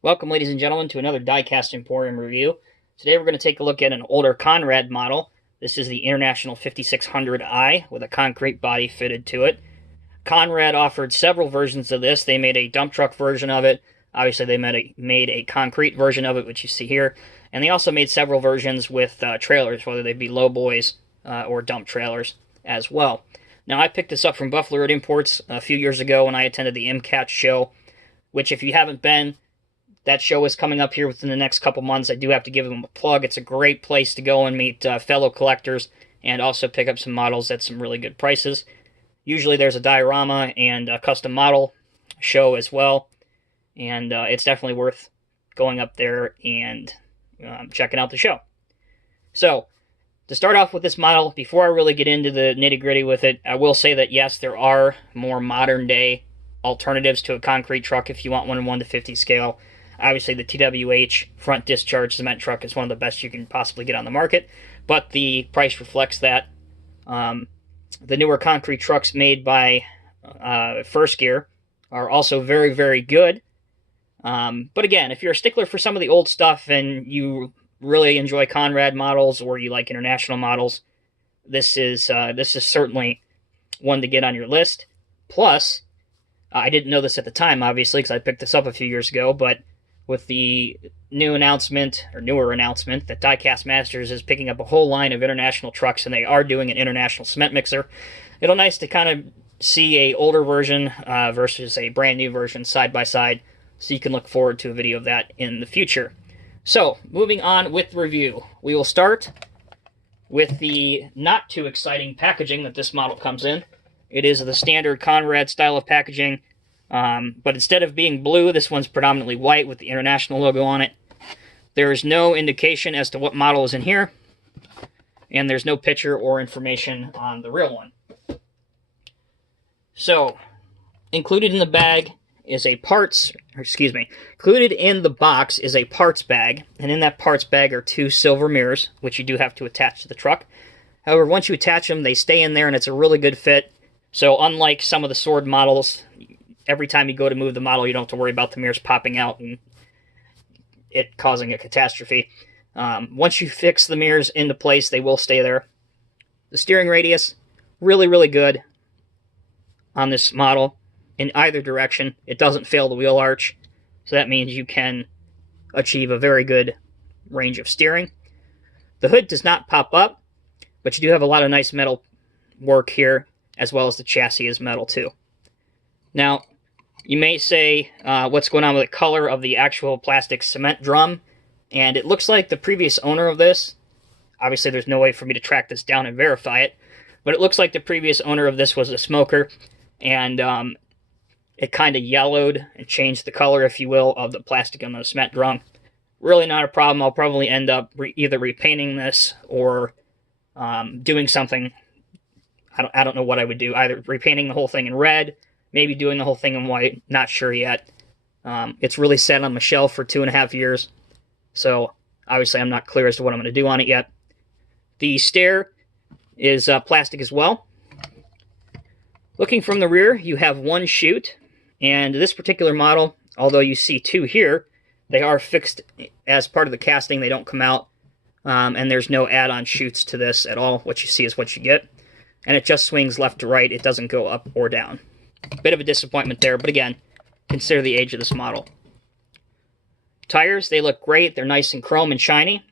Welcome, ladies and gentlemen, to another Diecast Emporium review. Today we're going to take a look at an older Conrad model. This is the International 5600i with a concrete body fitted to it. Conrad offered several versions of this. They made a dump truck version of it. Obviously, they made a concrete version of it, which you see here. And they also made several versions with trailers, whether they be lowboys or dump trailers as well. Now, I picked this up from Buffalo Road Imports a few years ago when I attended the MCAT show, which if you haven't been, that show is coming up here within the next couple months. I do have to give them a plug. It's a great place to go and meet fellow collectors and also pick up some models at some really good prices. Usually there's a diorama and a custom model show as well, and it's definitely worth going up there and checking out the show. So, to start off with this model, before I really get into the nitty-gritty with it, I will say that yes, there are more modern-day alternatives to a concrete truck if you want one in 1:50 scale. Obviously, the TWH front discharge cement truck is one of the best you can possibly get on the market, but the price reflects that. The newer concrete trucks made by First Gear are also very, very good. But again, if you're a stickler for some of the old stuff and you really enjoy Conrad models or you like international models, this is certainly one to get on your list. Plus, I didn't know this at the time, obviously, because I picked this up a few years ago, but with the newer announcement that Diecast Masters is picking up a whole line of international trucks, and they are doing an international cement mixer, it'll nice to kind of see a older version versus a brand new version side by side, so you can look forward to a video of that in the future. So, moving on with the review, we will start with the not too exciting packaging that this model comes in. It is the standard Conrad style of packaging. But instead of being blue, this one's predominantly white with the International logo on it. There is no indication as to what model is in here, and there's no picture or information on the real one. So, included in the bag is included in the box is a parts bag, and in that parts bag are two silver mirrors, which you do have to attach to the truck. However, once you attach them, they stay in there, and it's a really good fit. So, unlike some of the Sword models, every time you go to move the model, you don't have to worry about the mirrors popping out and it causing a catastrophe. Once you fix the mirrors into place, they will stay there. The steering radius, really, really good on this model in either direction. It doesn't fail the wheel arch, so that means you can achieve a very good range of steering. The hood does not pop up, but you do have a lot of nice metal work here, as well as the chassis is metal too. Now, you may say, what's going on with the color of the actual plastic cement drum? And it looks like the previous owner of this, obviously there's no way for me to track this down and verify it, but it looks like the previous owner of this was a smoker, and it kind of yellowed and changed the color, if you will, of the plastic on the cement drum. Really not a problem. I'll probably end up either repainting this or doing something. I don't know what I would do, either repainting the whole thing in red, maybe doing the whole thing in white, not sure yet. It's really sat on my shelf for 2.5 years, so obviously I'm not clear as to what I'm going to do on it yet. The stair is plastic as well. Looking from the rear, you have one chute, and this particular model, although you see two here, they are fixed as part of the casting. They don't come out, and there's no add-on chutes to this at all. What you see is what you get, and it just swings left to right. It doesn't go up or down. Bit of a disappointment there, but again, consider the age of this model. Tires, they look great. They're nice and chrome and shiny.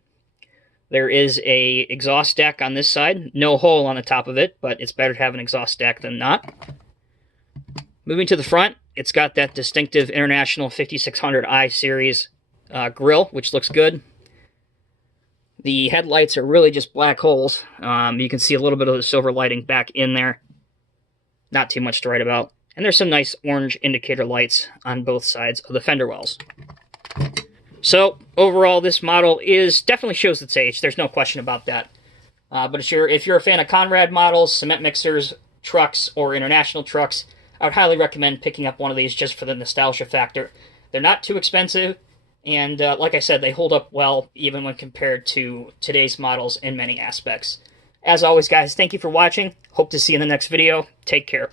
There is a exhaust deck on this side. No hole on the top of it, but it's better to have an exhaust deck than not. Moving to the front, it's got that distinctive International 5600i series grille, which looks good. The headlights are really just black holes. You can see a little bit of the silver lighting back in there. Not too much to write about. And there's some nice orange indicator lights on both sides of the fender wells. So, overall, this model definitely shows its age. There's no question about that. But if you're a fan of Conrad models, cement mixers, trucks, or international trucks, I would highly recommend picking up one of these just for the nostalgia factor. They're not too expensive, and like I said, they hold up well even when compared to today's models in many aspects. As always, guys, thank you for watching. Hope to see you in the next video. Take care.